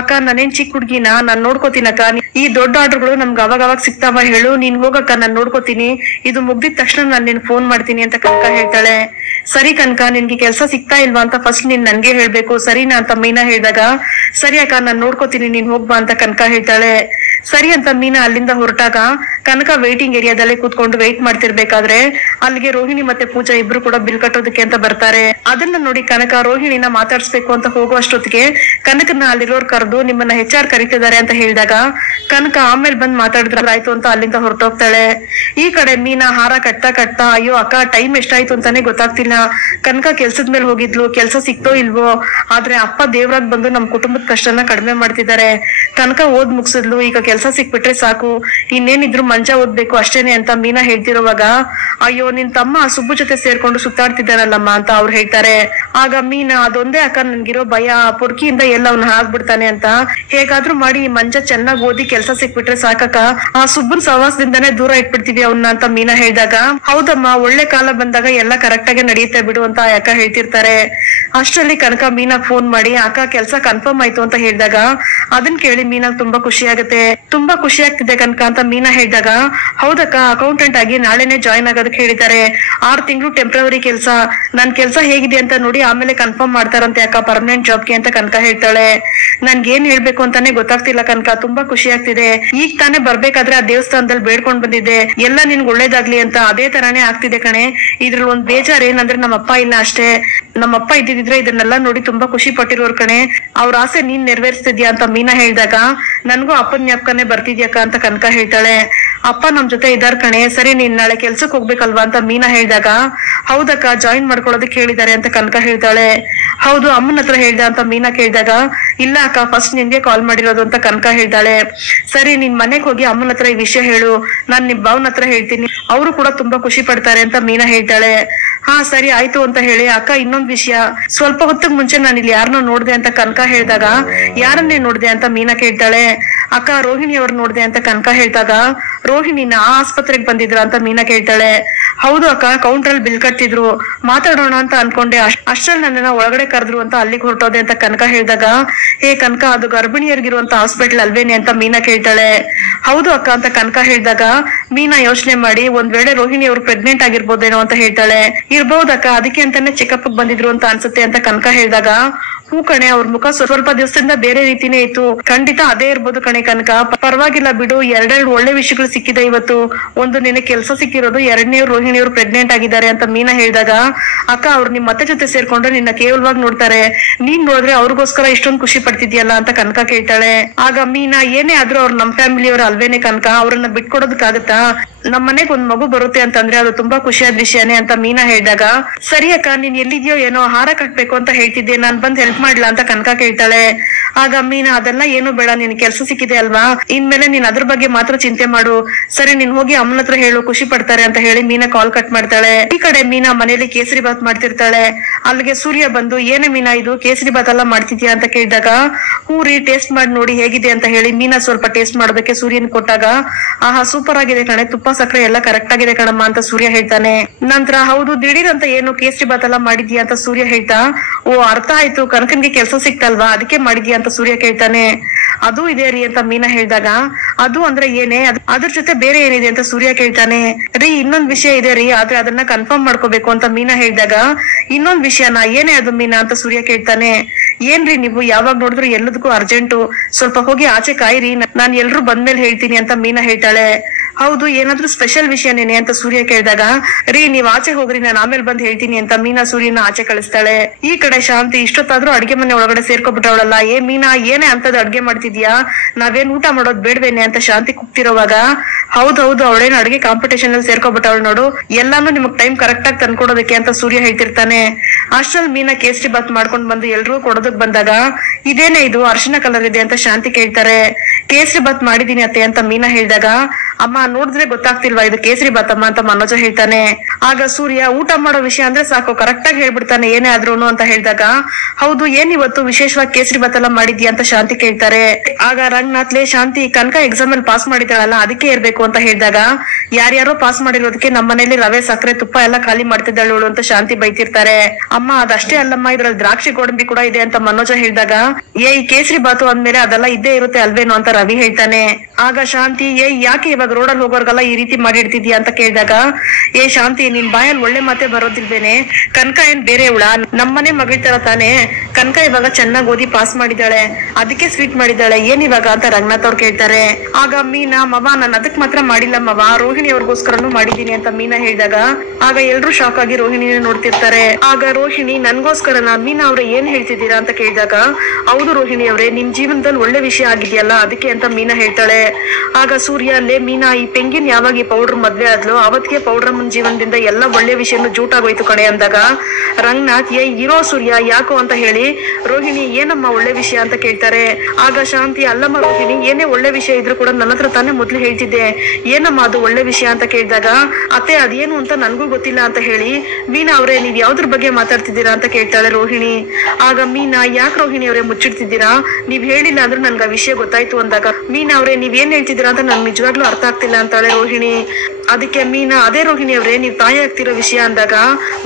ಅಕ್ಕ ನಾನೇನ್ ಚಿಕ್ಕ ಹುಡ್ಗಿನ, ನಾನ್ ನೋಡ್ಕೋತೀನಕ್ಕ, ಈ ದೊಡ್ಡ ಆರ್ಡರ್ಗಳು ನಮ್ಗೆ ಅವಾಗ ಸಿಗ್ತಾವ ಹೇಳು, ನೀನ್ ಹೋಗಕ್ಕ ನಾನ್ ನೋಡ್ಕೋತೀನಿ, ಇದು ಮುಗ್ದಿದ ತಕ್ಷಣ ನಾನ್ ನಿನ್ ಫೋನ್ ಮಾಡ್ತೀನಿ ಅಂತ ಕನಕ ಹೇಳ್ತಾಳೆ. ಸರಿ ಕನಕ, ನಿನ್ಗೆ ಕೆಲ್ಸ ಸಿಗ್ತಾ ಇಲ್ವಾ ಅಂತ ಫಸ್ಟ್ ನೀನ್ ನನ್ಗೆ ಹೇಳ್ಬೇಕು ಸರಿನಾ ಅಂತ ಮೀನಾ ಹೇಳಿದಾಗ, ಸರಿ ಅಕ್ಕ ನಾನ್ ನೋಡ್ಕೋತೀನಿ, ನೀನ್ ಹೋಗ್ಬಾ ಅಂತ ಕನಕ ಹೇಳ್ತಾಳೆ. ಸರಿ ಅಂತ ಮೀನಾ ಅಲ್ಲಿಂದ ಹೊರಟಾಗ ಕನಕ ವೇಟಿಂಗ್ ಏರಿಯಾದಲ್ಲೇ ಕೂತ್ಕೊಂಡು ವೇಟ್ ಮಾಡ್ತಿರ್ಬೇಕಾದ್ರೆ ಅಲ್ಲಿಗೆ ರೋಹಿಣಿ ಮತ್ತೆ ಪೂಜಾ ಇಬ್ರು ಕೂಡ ಬಿಲ್ ಕಟ್ಟೋದಕ್ಕೆ ಅಂತ ಬರ್ತಾರೆ. ಅದನ್ನ ನೋಡಿ ಕನಕ ರೋಹಿಣಿನ ಮಾತಾಡ್ಸ್ಬೇಕು ಅಂತ ಹೋಗುವಷ್ಟೊತ್ತಿಗೆ ಕನಕನ ಅಲ್ಲಿರೋರ್ ಕರೆದು ನಿಮ್ಮನ್ನ HR ಕರೀತಿದ್ದಾರೆ ಅಂತ ಹೇಳಿದಾಗ ಕನಕ ಆಮೇಲೆ ಬಂದ್ ಮಾತಾಡಿದ್ರೆ ಆಯ್ತು ಅಂತ ಅಲ್ಲಿಂದ ಹೊರಟೋಗ್ತಾಳೆ. ಈ ಕಡೆ ಮೀನಾ ಹಾರ ಕಟ್ತಾ ಅಯ್ಯೋ ಅಕ್ಕ ಟೈಮ್ ಎಷ್ಟಾಯ್ತು ಅಂತಾನೆ ಗೊತ್ತಾಗ್ತಿಲ್ಲ, ಕನಕ ಕೆಲ್ಸದ ಮೇಲೆ ಹೋಗಿದ್ಲು, ಕೆಲ್ಸ ಸಿಕ್ತೋ ಇಲ್ವೋ, ಆದ್ರೆ ಅಪ್ಪ ದೇವ್ರಾಗ್ ಬಂದು ನಮ್ ಕುಟುಂಬದ ಕಷ್ಟನ ಕಡಿಮೆ ಮಾಡ್ತಿದ್ದಾರೆ, ಕನಕ ಓದ್ ಮುಗಿಸಿದ್ಲು, ಈಗ ಕೆಲ್ಸ ಸಿಕ್ಬಿಟ್ರೆ ಸಾಕು, ಇನ್ನೇನಿದ್ರು ಮಂಚ ಓದ್ಬೇಕು ಅಷ್ಟೇನೆ ಅಂತ ಮೀನಾ ಹೇಳ್ತಿರುವಾಗ, ಅಯ್ಯೋ ನಿನ್ ತಮ್ಮ ಸುಬ್ಬು ಜೊತೆ ಸೇರ್ಕೊಂಡು ಸುತ್ತಾಡ್ತಿದ್ದಾನಲ್ಲಮ್ಮ ಅಂತ ಅವ್ರು ಹೇಳ್ತಾರೆ. ಆಗ ಮೀನಾ, ಅದೊಂದೇ ಅಕ್ಕ ನನ್ಗಿರೋ ಭಯ, ಪುರ್ಕಿಯಿಂದ ಎಲ್ಲ ಅವ್ನ ಹಾಕ್ಬಿಡ್ತಾನೆ ಅಂತ, ಹೇಗಾದ್ರೂ ಮಾಡಿ ಈ ಮಂಜ ಚೆನ್ನಾಗ್ ಓದಿ ಕೆಲ್ಸ ಸಿಕ್ಬಿಟ್ರೆ ಸಾಕಕ್ಕ, ಆ ಸುಬ್ಬನ್ ಸಹವಾಸದಿಂದಾನೇ ದೂರ ಇಟ್ಬಿಡ್ತೀವಿ ಅವನ್ನ ಅಂತ ಮೀನಾ ಹೇಳಿದಾಗ, ಹೌದಮ್ಮ ಒಳ್ಳೆ ಕಾಲ ಬಂದಾಗ ಎಲ್ಲ ಕರೆಕ್ಟ್ ಆಗಿ ನಡೆಯುತ್ತೆ ಬಿಡು ಅಂತ ಅಕ್ಕ ಹೇಳ್ತಿರ್ತಾರೆ. ಅಷ್ಟರಲ್ಲಿ ಕನಕ ಮೀನಾ ಫೋನ್ ಮಾಡಿ ಅಕ್ಕ ಕೆಲ್ಸ ಕನ್ಫರ್ಮ್ ಆಯ್ತು ಅಂತ ಹೇಳಿದಾಗ ಅದನ್ ಕೇಳಿ ಮೀನಾಗ್ ತುಂಬಾ ಖುಷಿ ಆಗುತ್ತೆ. ತುಂಬಾ ಖುಷಿ ಆಗ್ತಿದೆ ಕನಕ ಅಂತ ಮೀನಾ ಹೇಳಿದಾಗ, ಹೌದಕ್ಕ ಅಕೌಂಟೆಂಟ್ ಆಗಿ ನಾಳೆನೆ ಜಾಯ್ನ್ ಆಗೋದಕ್ಕೆ ಹೇಳಿದ್ದಾರೆ, 6 ತಿಂಗಳು ಟೆಂಪ್ರವರಿ ಕೆಲ್ಸ, ನನ್ ಕೆಲ್ಸ ಹೇಗಿದೆ ಅಂತ ನೋಡಿ ಆಮೇಲೆ ಕನ್ಫರ್ಮ್ ಮಾಡ್ತಾರಂತೆ ಅಕ್ಕ ಪರ್ಮನೆಂಟ್ ಜಾಬ್ಗೆ ಅಂತ ಕನಕ ಹೇಳ್ತಾಳೆ. ನನ್ಗೇನ್ ಹೇಳ್ಬೇಕು ಅಂತಾನೆ ಗೊತ್ತಾಗ್ತಿಲ್ಲ ಕನಕ, ತುಂಬಾ ಖುಷಿ ಆಗ್ತಿದೆ, ಈಗ ತಾನೇ ಬರ್ಬೇಕಾದ್ರೆ ಆ ದೇವಸ್ಥಾನದಲ್ಲಿ ಬೇಡ್ಕೊಂಡ್ ಬಂದಿದ್ದೆ, ಎಲ್ಲ ನಿನ್ಗೆ ಒಳ್ಳೇದಾಗ್ಲಿ ಅಂತ, ಅದೇ ತರಾನೇ ಆಗ್ತಿದೆ ಕಣೆ, ಇದ್ರಲ್ಲಿ ಒಂದ್ ಬೇಜಾರ್ ಏನಂದ್ರೆ ನಮ್ಮಪ್ಪ ಇಲ್ಲ ಅಷ್ಟೇ, ನಮ್ಮಪ್ಪ ಇದ್ದಿದ್ರೆ ಇದನ್ನೆಲ್ಲ ನೋಡಿ ತುಂಬಾ ಖುಷಿ ಪಟ್ಟಿರೋರ್ ಕಣೆ, ಅವ್ರ ಆಸೆ ನೀನ್ ನೆರವೇರಿಸ್ತಿದ್ಯಾ ಅಂತ ಮೀನಾ ಹೇಳಿದಾಗ, ನನ್ಗೂ ಅಪ್ಪನ್ ಜ್ಞಾಪಕನೇ ಬರ್ತಿದ್ಯಾಕ ಅಂತ ಕನಕ ಹೇಳ್ತಾಳೆ. ಅಪ್ಪ ನಮ್ ಜೊತೆ ಇದಾರ್ ಕಣೆ, ಸರಿ ನೀನ್ ನಾಳೆ ಕೆಲ್ಸಕ್ ಹೋಗ್ಬೇಕಲ್ವಾ ಅಂತ ಮೀನಾ ಹೇಳಿದಾಗ, ಹೌದಕ್ಕ ಜಾಯಿನ್ ಮಾಡ್ಕೊಳ್ಳೋದಕ್ಕೆ ಹೇಳಿದ್ದಾರೆ ಅಂತ ಕನಕ ಹೇಳ್ತಾಳೆ. ಹೌದು ಅಮ್ಮನ ಹತ್ರ ಹೇಳ್ದ ಅಂತ ಮೀನಾ ಕೇಳಿದಾಗ, ಇಲ್ಲ ಅಕ್ಕ ಫಸ್ಟ್ ನಿನ್ಗೆ ಕಾಲ್ ಮಾಡಿರೋದು ಅಂತ ಕನಕ ಹೇಳ್ತಾಳೆ. ಸರಿ ನಿನ್ ಮನೆಗ್ ಹೋಗಿ ಅಮ್ಮನ ಹತ್ರ ಈ ವಿಷಯ ಹೇಳು, ನಾನ್ ನಿಮ್ ಭಾವನ ಹತ್ರ ಹೇಳ್ತೀನಿ, ಅವರು ಕೂಡ ತುಂಬಾ ಖುಷಿ ಪಡ್ತಾರೆ ಅಂತ ಮೀನಾ ಹೇಳ್ತಾಳೆ. ಹಾ ಸರಿ ಆಯ್ತು ಅಂತ ಹೇಳಿ, ಅಕ್ಕ ಇನ್ನೊಂದ್ ವಿಷಯ, ಸ್ವಲ್ಪ ಹೊತ್ತಿಗೆ ಮುಂಚೆ ನಾನು ಇಲ್ಲಿ ಯಾರನ್ನೋ ನೋಡ್ದೆ ಅಂತ ಕನಕ ಹೇಳಿದಾಗ, ಯಾರನ್ನೇ ನೋಡ್ದೆ ಅಂತ ಮೀನಾ ಕೇಳ್ತಾಳೆ. ಅಕ್ಕ ರೋಹಿಣಿ ಅವ್ರು ನೋಡ್ದೆ ಅಂತ ಕನಕ ಹೇಳ್ದಾಗ, ರೋಹಿಣಿನ ಆಸ್ಪತ್ರೆಗೆ ಬಂದಿದ್ರ ಅಂತ ಮೀನಾ ಕೇಳ್ತಾಳೆ. ಹೌದು ಅಕ್ಕ ಕೌಂಟರ್ ಅಲ್ಲಿ ಬಿಲ್ ಕಟ್ತಿದ್ರು, ಮಾತಾಡೋಣ ಅಂತ ಅನ್ಕೊಂಡೆ, ಅಷ್ಟ್ರಲ್ಲಿ ನನ್ನನ್ನ ಒಳಗಡೆ ಕರೆದ್ರು ಅಂತ ಅಲ್ಲಿಗೆ ಹೊರಟೋದೆ ಅಂತ ಕನಕ ಹೇಳಿದಾಗ, ಹೇ ಕನಕ ಅದು ಗರ್ಭಿಣಿಯರಿಗಿರುವಂತ ಹಾಸ್ಪಿಟಲ್ ಅಲ್ವೇನೆ ಅಂತ ಮೀನಾ ಕೇಳ್ತಾಳೆ. ಹೌದು ಅಕ್ಕ ಅಂತ ಕನಕ ಹೇಳಿದಾಗ ಮೀನಾ ಯೋಚನೆ ಮಾಡಿ, ಒಂದ್ ವೇಳೆ ರೋಹಿಣಿ ಅವ್ರು ಪ್ರೆಗ್ನೆಂಟ್ ಆಗಿರ್ಬೋದೇನೋ ಅಂತ ಹೇಳ್ತಾಳೆ. ಇರ್ಬಹುದಕ್ಕ, ಅದಕ್ಕೆ ಅಂತಾನೆ ಚೆಕಪ್ ಬಂದಿದ್ರು ಅಂತ ಅನ್ಸುತ್ತೆ ಅಂತ ಕನಕ ಹೇಳಿದಾಗ, ಹೂ ಕಣೆ, ಅವ್ರ ಮುಖ ಸ್ವಲ್ಪ ದಿವಸದಿಂದ ಬೇರೆ ರೀತಿನೇ ಇತ್ತು, ಖಂಡಿತ ಅದೇ ಇರ್ಬೋದು ಕಣೆ ಕನಕ, ಪರವಾಗಿಲ್ಲ ಬಿಡು, ಎರಡೆರಡು ಒಳ್ಳೆ ವಿಷಯಗಳು ಸಿಕ್ಕಿದೆ ಇವತ್ತು, ಒಂದು ನಿನಗೆ ಕೆಲಸ ಸಿಕ್ಕಿರೋದು, ಎರಡನೇವ್ರು ರೋಹಿಣಿಯವ್ರು ಪ್ರೆಗ್ನೆಂಟ್ ಆಗಿದ್ದಾರೆ ಅಂತ ಮೀನಾ ಹೇಳಿದಾಗ, ಅಕ್ಕ ಅವ್ರು ನಿಮ್ ಮತ್ತೆ ಜೊತೆ ಸೇರ್ಕೊಂಡ್ರೆ ನಿನ್ನ ಕೇವಲವಾಗಿ ನೋಡ್ತಾರೆ, ನೀನ್ ನೋಡಿದ್ರೆ ಅವ್ರಿಗೋಸ್ಕರ ಇಷ್ಟೊಂದು ಖುಷಿ ಪಡ್ತಿದ್ಯಲ್ಲ ಅಂತ ಕನಕ ಕೇಳ್ತಾಳೆ. ಆಗ ಮೀನಾ, ಏನೇ ಆದ್ರೂ ಅವ್ರು ನಮ್ ಫ್ಯಾಮಿಲಿಯವ್ರು ಅಲ್ವೇನೆ ಕನಕ, ಅವ್ರನ್ನ ಬಿಟ್ಕೊಡೋದಕ್ಕಾಗತ್ತಾ, ನಮ್ ಮನೆಗ್ ಒಂದ್ ಮಗು ಬರುತ್ತೆ ಅಂತಂದ್ರೆ ಅದು ತುಂಬಾ ಖುಷಿಯಾದ ವಿಷಯನೇ ಅಂತ ಮೀನಾ ಹೇಳಿದಾಗ, ಸರಿ ಅಕ್ಕ ನೀನ್ ಎಲ್ಲಿದ್ಯೋ ಏನೋ, ಹಾರ ಕಟ್ಬೇಕು ಅಂತ ಹೇಳ್ತಿದ್ದೆ, ನಾನ್ ಬಂದ್ ಹೆಲ್ಪ್ ಮಾಡ್ಲಾ ಅಂತ ಕನಕ ಕೇಳ್ತಾಳೆ. ಆಗ ಮೀನಾ, ಅದೆಲ್ಲ ಏನು ಬೇಡ, ನಿನ್ ಕೆಲ್ಸ ಸಿಕ್ಕಿದೆ ಅಲ್ವಾ, ಇನ್ಮೇಲೆ ನೀನ್ ಅದ್ರ ಬಗ್ಗೆ ಮಾತ್ರ ಚಿಂತೆ ಮಾಡು, ಸರಿ ನೀನ್ ಹೋಗಿ ಅಮ್ಮನ ಹತ್ರ ಹೇಳು, ಖುಷಿ ಪಡ್ತಾರೆ ಅಂತ ಹೇಳಿ ಮೀನಾ ಕಾಲ್ ಕಟ್ ಮಾಡ್ತಾಳೆ. ಈ ಕಡೆ ಮೀನಾ ಮನೇಲಿ ಕೇಸರಿ ಬಾತ್ ಮಾಡ್ತಿರ್ತಾಳೆ. ಅಲ್ಲಿಗೆ ಸೂರ್ಯ ಬಂದು, ಏನೇ ಮೀನಾ ಇದು ಕೇಸರಿ ಬಾತ್ ಎಲ್ಲ ಮಾಡ್ತಿದ್ಯಾ ಅಂತ ಕೇಳಿದಾಗ, ಹೂ ರೀ ಟೇಸ್ಟ್ ಮಾಡಿ ನೋಡಿ ಹೇಗಿದೆ ಅಂತ ಹೇಳಿ ಮೀನಾ ಸ್ವಲ್ಪ ಟೇಸ್ಟ್ ಮಾಡೋದಕ್ಕೆ ಸೂರ್ಯನ್ ಕೊಟ್ಟಾಗ, ಆಹಾ ಸೂಪರ್ ಆಗಿದೆ ಕಣೆ, ತುಪ್ಪ ಸಕ್ಕರೆ ಎಲ್ಲ ಕರೆಕ್ಟ್ ಆಗಿದೆ ಕಣಮ್ಮ ಅಂತ ಸೂರ್ಯ ಹೇಳ್ತಾನೆ. ನಂತರ ಹೌದು ದಿಢೀರ್ ಅಂತ ಏನು ಕೇಸರಿ ಬಾತ್ ಎಲ್ಲ ಮಾಡಿದ್ಯಾ ಅಂತ ಸೂರ್ಯ ಹೇಳ್ತಾ, ಓ ಅರ್ಥ ಆಯ್ತು, ಕನಕನ್ಗೆ ಕೆಲ್ಸ ಸಿಕ್ತಲ್ವಾ ಅದಕ್ಕೆ ಮಾಡಿದ್ಯಾ ಅಂತ ಸೂರ್ಯ ಕೇಳ್ತಾನೆ. ಅದು ಇದೆ ರೀ ಅಂತ ಮೀನಾ ಹೇಳಿದಾಗ, ಅದು ಅಂದ್ರೆ ಏನೇ, ಅದ್ರ ಜೊತೆ ಬೇರೆ ಏನಿದೆ ಅಂತ ಸೂರ್ಯ ಕೇಳ್ತಾನೆ. ರೀ ಇನ್ನೊಂದ್ ವಿಷಯ ಇದೆ ರೀ, ಆದ್ರೆ ಅದನ್ನ ಕನ್ಫರ್ಮ್ ಮಾಡ್ಕೋಬೇಕು ಅಂತ ಮೀನಾ ಹೇಳಿದಾಗ, ಇನ್ನೊಂದ್ ವಿಷಯನ, ಏನೇ ಅದು ಮೀನಾ ಅಂತ ಸೂರ್ಯ ಕೇಳ್ತಾನೆ. ಏನ್ರಿ ನೀವು ಯಾವಾಗ ನೋಡಿದ್ರು ಎಲ್ಲದಕ್ಕೂ ಅರ್ಜೆಂಟು, ಸ್ವಲ್ಪ ಹೋಗಿ ಆಚೆ ಕಾಯಿರಿ, ನಾನ್ ಎಲ್ರು ಬಂದ್ಮೇಲೆ ಹೇಳ್ತೀನಿ ಅಂತ ಮೀನಾ ಹೇಳ್ತಾಳೆ. ಹೌದು ಏನಾದ್ರೂ ಸ್ಪೆಷಲ್ ವಿಷಯನೇನೆ ಅಂತ ಸೂರ್ಯ ಕೇಳಿದಾಗ, ರೀ ನೀವ್ ಆಚೆ ಹೋಗ್ರಿ, ನಾನು ಆಮೇಲೆ ಬಂದ್ ಹೇಳ್ತೀನಿ ಅಂತ ಮೀನಾ ಸೂರ್ಯನ ಆಚೆ ಕಳಿಸ್ತಾಳೆ. ಈ ಕಡೆ ಶಾಂತಿ ಇಷ್ಟೊತ್ತಾದ್ರೂ ಅಡ್ಗೆ ಮನೆ ಒಳಗಡೆ ಸೇರ್ಕೊಬಿಟ್ಟವಳಲ್ಲ. ಏ ಮೀನಾ, ಏನೇ ಅಂತದ್ ಅಡ್ಗೆ ಮಾಡ್ತಿದ್ಯಾ, ನಾವೇನ್ ಊಟ ಮಾಡೋದ್ ಬೇಡ್ವೇನೆ ಅಂತ ಶಾಂತಿ ಕೂಗ್ತಿರೋವಾಗ, ಹೌದೌದು ಅವಳೇನು ಅಡ್ಗೆ ಕಾಂಪಿಟೇಷನ್ ಅಲ್ಲಿ ಸೇರ್ಕೊಬಿಟ್ಟವಳು ನೋಡು, ಎಲ್ಲಾನು ನಿಮಗ್ ಟೈಮ್ ಕರೆಕ್ಟ್ ಆಗಿ ತಂದ್ಕೊಡೋದಕ್ಕೆ ಅಂತ ಸೂರ್ಯ ಹೇಳ್ತಿರ್ತಾನೆ. ಅಷ್ಟ್ರಲ್ಲಿ ಮೀನಾ ಕೇಸರಿ ಬಾತ್ ಮಾಡ್ಕೊಂಡ್ ಬಂದು ಎಲ್ರೂ ಕೊಡೋದಕ್ ಬಂದಾಗ, ಇದೇನೇ ಇದು ಅರ್ಶಿನ ಕಲರ್ ಇದೆ ಅಂತ ಶಾಂತಿ ಕೇಳ್ತಾರೆ. ಕೇಸರಿ ಬಾತ್ ಮಾಡಿದೀನಿ ಅತ್ತೆ ಅಂತ ಮೀನಾ ಹೇಳಿದಾಗ, ಅಮ್ಮ ನೋಡಿದ್ರೆ ಗೊತ್ತಾಗ್ತಿಲ್ವಾ ಇದು ಕೇಸರಿ ಬಾತ್ ಅಮ್ಮ ಅಂತ ಮನೋಜ ಹೇಳ್ತಾನೆ. ಆಗ ಸೂರ್ಯ ಊಟ ಮಾಡೋ ವಿಷಯ ಅಂದ್ರೆ ಸಾಕು ಕರೆಕ್ಟ್ ಆಗಿ ಹೇಳ್ಬಿಡ್ತಾನೆ ಏನೇ ಆದ್ರೂನು ಅಂತ ಹೇಳಿದಾಗ, ಹೌದು ಏನ್ ಇವತ್ತು ವಿಶೇಷವಾಗಿ ಕೇಸರಿ ಬಾತ್ ಎಲ್ಲ ಮಾಡಿದ್ಯಾ ಅಂತ ಶಾಂತಿ ಕೇಳ್ತಾರೆ. ಆಗ ರಂಗನಾಥ್ಲೆ ಶಾಂತಿ ಕನಕ ಎಕ್ಸಾಮ್ ಅಲ್ಲಿ ಪಾಸ್ ಮಾಡಿದಾಳಲ್ಲ ಅದಕ್ಕೆ ಇರ್ಬೇಕು ಅಂತ ಹೇಳಿದಾಗ, ಯಾರ್ಯಾರೋ ಪಾಸ್ ಮಾಡಿರೋದಕ್ಕೆ ನಮ್ಮ ಮನೇಲಿ ರವೆ ಸಕ್ಕರೆ ತುಪ್ಪ ಎಲ್ಲ ಖಾಲಿ ಮಾಡ್ತಿದ್ದಾಳು ಅಂತ ಶಾಂತಿ ಬೈತಿರ್ತಾರೆ. ಅಮ್ಮ ಅದಷ್ಟೇ ಅಲ್ಲಮ್ಮ, ಇದ್ರಲ್ಲಿ ದ್ರಾಕ್ಷಿ ಗೋಡಂಬಿ ಕೂಡ ಇದೆ ಅಂತ ಮನೋಜ ಹೇಳಿದಾಗ, ಈ ಕೇಸರಿ ಬಾತು ಅಂದ್ಮೇಲೆ ಅದೆಲ್ಲ ಇದ್ದೇ ಇರುತ್ತೆ ಅಲ್ವೇನೋ ಅಂತ ರವಿ ಹೇಳ್ತಾನೆ. ಆಗ ಶಾಂತಿ ಯಾಕೆ ಇವಾಗ ರೋಡಲ್ಲಿ ಹೋಗೋರ್ಗೆಲ್ಲ ಈ ರೀತಿ ಮಾಡಿಡ್ತಿದ್ಯಾ ಅಂತ ಕೇಳಿದಾಗ, ಶಾಂತಿ ನಿನ್ ಬಾಯಲ್ಲಿ ಒಳ್ಳೆ ಮಾತೆ ಬರೋದಿಲ್ವೇನೆ, ಕನಕ ಏನ್ ಬೇರೆ ಇವಳ, ನಮ್ಮನೆ ಮಗಳ ತರ ತಾನೆ, ಕನಕ ಇವಾಗ ಚೆನ್ನಾಗಿ ಓದಿ ಪಾಸ್ ಮಾಡಿದಾಳೆ ಅದಕ್ಕೆ ಸ್ವೀಟ್ ಮಾಡಿದಾಳೆ ಏನ್ ಇವಾಗ ಅಂತ ರಂಗನಾಥ್ ಅವ್ರು ಕೇಳ್ತಾರೆ. ಆಗ ಮೀನಾ, ಮವ ನಾನು ಅದಕ್ ಮಾತ್ರ ಮಾಡಿಲ್ಲ ಮವ, ರೋಹಿಣಿ ಅವ್ರಿಗೋಸ್ಕರನು ಮಾಡಿದೀನಿ ಅಂತ ಮೀನಾ ಹೇಳಿದಾಗ, ಆಗ ಎಲ್ರು ಶಾಕ್ ಆಗಿ ರೋಹಿಣಿನ ನೋಡ್ತಿರ್ತಾರೆ. ಆಗ ರೋಹಿಣಿ, ನನ್ಗೋಸ್ಕರನ ಮೀನಾ ಅವ್ರೆ ಏನ್ ಹೇಳ್ತಿದ್ದೀರಾ ಅಂತ ಕೇಳಿದಾಗ, ಹೌದು ರೋಹಿಣಿ ಅವ್ರೆ ನಿಮ್ ಜೀವನದಲ್ಲಿ ಒಳ್ಳೆ ವಿಷಯ ಆಗಿದೆಯಲ್ಲ ಅದಕ್ಕೆ ಅಂತ ಮೀನಾ ಹೇಳ್ತಾಳೆ. ಆಗ ಸೂರ್ಯ, ಅಲ್ಲೇ ಮೀನಾ ಈ ಪೆಂಗಿನ್ ಯಾವಾಗ ಈ ಪೌಡ್ರ್ ಮದ್ವೆ ಆದ್ಲು ಅವತ್ತಿಗೆ ಪೌಡ್ರಮ್ಮನ್ ಜೀವನದಿಂದ ಎಲ್ಲ ಒಳ್ಳೆ ವಿಷಯನು ಜೂಟಾಗೋಯ್ತು ಕಣೆ ಅಂದಾಗ, ರಂಗನಾಥ್ ಇರೋ ಸೂರ್ಯ ಯಾಕೋ ಅಂತ ಹೇಳಿ, ರೋಹಿಣಿ ಏನಮ್ಮ ಒಳ್ಳೆ ವಿಷಯ ಅಂತ ಕೇಳ್ತಾರೆ. ಆಗ ಶಾಂತಿ, ಅಲ್ಲಮ್ಮ ರೋಹಿಣಿ ಏನೇ ಒಳ್ಳೆ ವಿಷಯ ಇದ್ರು ಕೂಡ ನನ್ನ ಹತ್ರ ತಾನೇ ಮೊದ್ಲು ಹೇಳ್ತಿದ್ದೆ, ಏನಮ್ಮ ಅದು ಒಳ್ಳೆ ವಿಷಯ ಅಂತ ಕೇಳಿದಾಗ, ಅತ್ತೆ ಅದೇನು ಅಂತ ನನ್ಗೂ ಗೊತ್ತಿಲ್ಲ ಅಂತ ಹೇಳಿ, ಮೀನಾ ಅವ್ರೆ ನೀವ್ ಯಾವ್ದ್ರ ಬಗ್ಗೆ ಮಾತಾಡ್ತಿದ್ದೀರಾ ಅಂತ ಕೇಳ್ತಾಳೆ ರೋಹಿಣಿ. ಆಗ ಮೀನಾ, ಯಾಕೆ ರೋಹಿಣಿ ಅವ್ರೆ ಮುಚ್ಚಿಡ್ತಿದ್ದೀರಾ, ನೀವ್ ಹೇಳಿಲ್ಲ ಅಂದ್ರೆ ನನ್ಗೆ ಆ ವಿಷಯ ಗೊತ್ತಾಯ್ತು ಅಂದಾಗ, ಮೀನಾ ಅವ್ರೆ ನೀವ್ ಏನ್ ಹೇಳ್ತಿದ್ದೀರಾ ಅಂತ ನನ್ಗೆ ನಿಜವಾಗ್ಲೂ ಅರ್ಥ ಆಗ್ತಿಲ್ಲ ಅಂತಾಳೆ ರೋಹಿಣಿ. ಅದಕ್ಕೆ ಮೀನಾ, ಅದೇ ರೋಹಿಣಿ ಅವ್ರೆ ನೀವ್ ತಾಯಿ ಆಗ್ತಿರೋ ವಿಷಯ ಅಂದಾಗ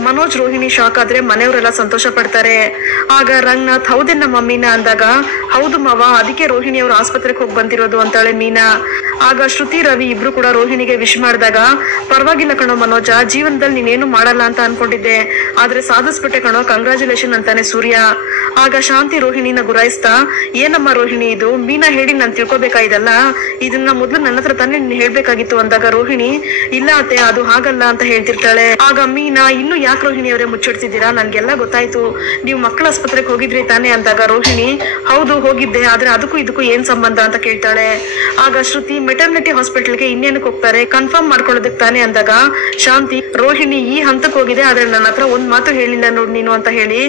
ಮನೋಜ್ ರೋಹಿಣಿ ಶಾಕ್ ಆದ್ರೆ ಮನೆಯವರೆಲ್ಲ ಸಂತೋಷ ಪಡ್ತಾರೆ. ಆಗ ರಂಗನಾಥ್, ಹೌದೇನಮ್ಮ ಮೀನಾ ಅಂದಾಗ, ಹೌದು ಮಾವ ಅದಕ್ಕೆ ರೋಹಿಣಿ ಅವ್ರು ಆಸ್ಪತ್ರೆಗೆ ಹೋಗಿ ಬಂದಿರೋದು ಅಂತಾಳೆ ಮೀನಾ. ಆಗ ಶ್ರುತಿ ರವಿ ಇಬ್ರು ಕೂಡ ರೋಹಿಣಿಗೆ ವಿಶ್ ಮಾಡಿದಾಗ, ಪರವಾಗಿಲ್ಲ ಕಣೋ ಮನೋಜ, ಜೀವನದಲ್ಲಿ ನೀನೇನು ಮಾಡಲ್ಲ ಅಂತ ಅನ್ಕೊಂಡಿದ್ದೆ ಆದ್ರೆ ಸಾಧಿಸ್ಬಿಟ್ಟೆ ಕಣೋ, ಕಂಗ್ರಾಚುಲೇಷನ್ ಅಂತಾನೆ ಸೂರ್ಯ. ಆಗ ಶಾಂತಿ ರೋಹಿಣಿನ ಗುರಾಯಿಸ್ತಾ, ಏನಮ್ಮ ರೋಹಿಣಿ ಇದು, ಮೀನಾ ಹೇಳಿ ನಾನ್ ತಿಳ್ಕೊಬೇಕಾಯ್ದಲ್ಲ, ಇದನ್ನ ಮೊದ್ಲು ನನ್ನ ಹತ್ರ ತಾನೇ ಹೇಳ್ಬೇಕಾಗಿತ್ತು ಅಂದಾಗ ರೋಹಿಣಿ, ಇಲ್ಲ ಅತ್ತೆ ಅದು ಹಾಗಲ್ಲ ಅಂತ ಹೇಳ್ತಿರ್ತಾಳೆ. ಆಗ ಮೀನಾ, ಇನ್ನು ಯಾಕೆ ರೋಹಿಣಿ ಅವರೇ ಮುಚ್ಚಿಡ್ತಿದ್ದೀರಾ, ನನ್ಗೆಲ್ಲ ಗೊತ್ತಾಯ್ತು, ನೀವು ಮಕ್ಕಳ ಆಸ್ಪತ್ರೆಗೆ ಹೋಗಿದ್ರಿ ತಾನೆ ಅಂದಾಗ ರೋಹಿಣಿ, ಹೌದು ಹೋಗಿದ್ದೆ, ಆದ್ರೆ ಅದಕ್ಕೂ ಇದಕ್ಕೂ ಏನ್ ಸಂಬಂಧ ಅಂತ ಕೇಳ್ತಾಳೆ. ಆಗ ಶ್ರುತಿ, ಮೆಟರ್ನಿಟಿ ಹಾಸ್ಪಿಟಲ್ಗೆ ಇನ್ನೇನಕ್ಕೆ ಹೋಗ್ತಾರೆ, ಕನ್ಫರ್ಮ್ ಮಾಡ್ಕೊಳ್ಳೋದಕ್ಕೆ ತಾನೆ ಅಂದಾಗ ಶಾಂತಿ, ರೋಹಿಣಿ ಈ ಹಂತಕ್ಕೆ ಹೋಗಿದೆ ಆದ್ರೆ ನನ್ನ ಹತ್ರ ಒಂದ್ ಮಾತು ಹೇಳಿಲ್ಲ ನೋಡ್ ನೀನು ಅಂತ ಹೇಳಿ,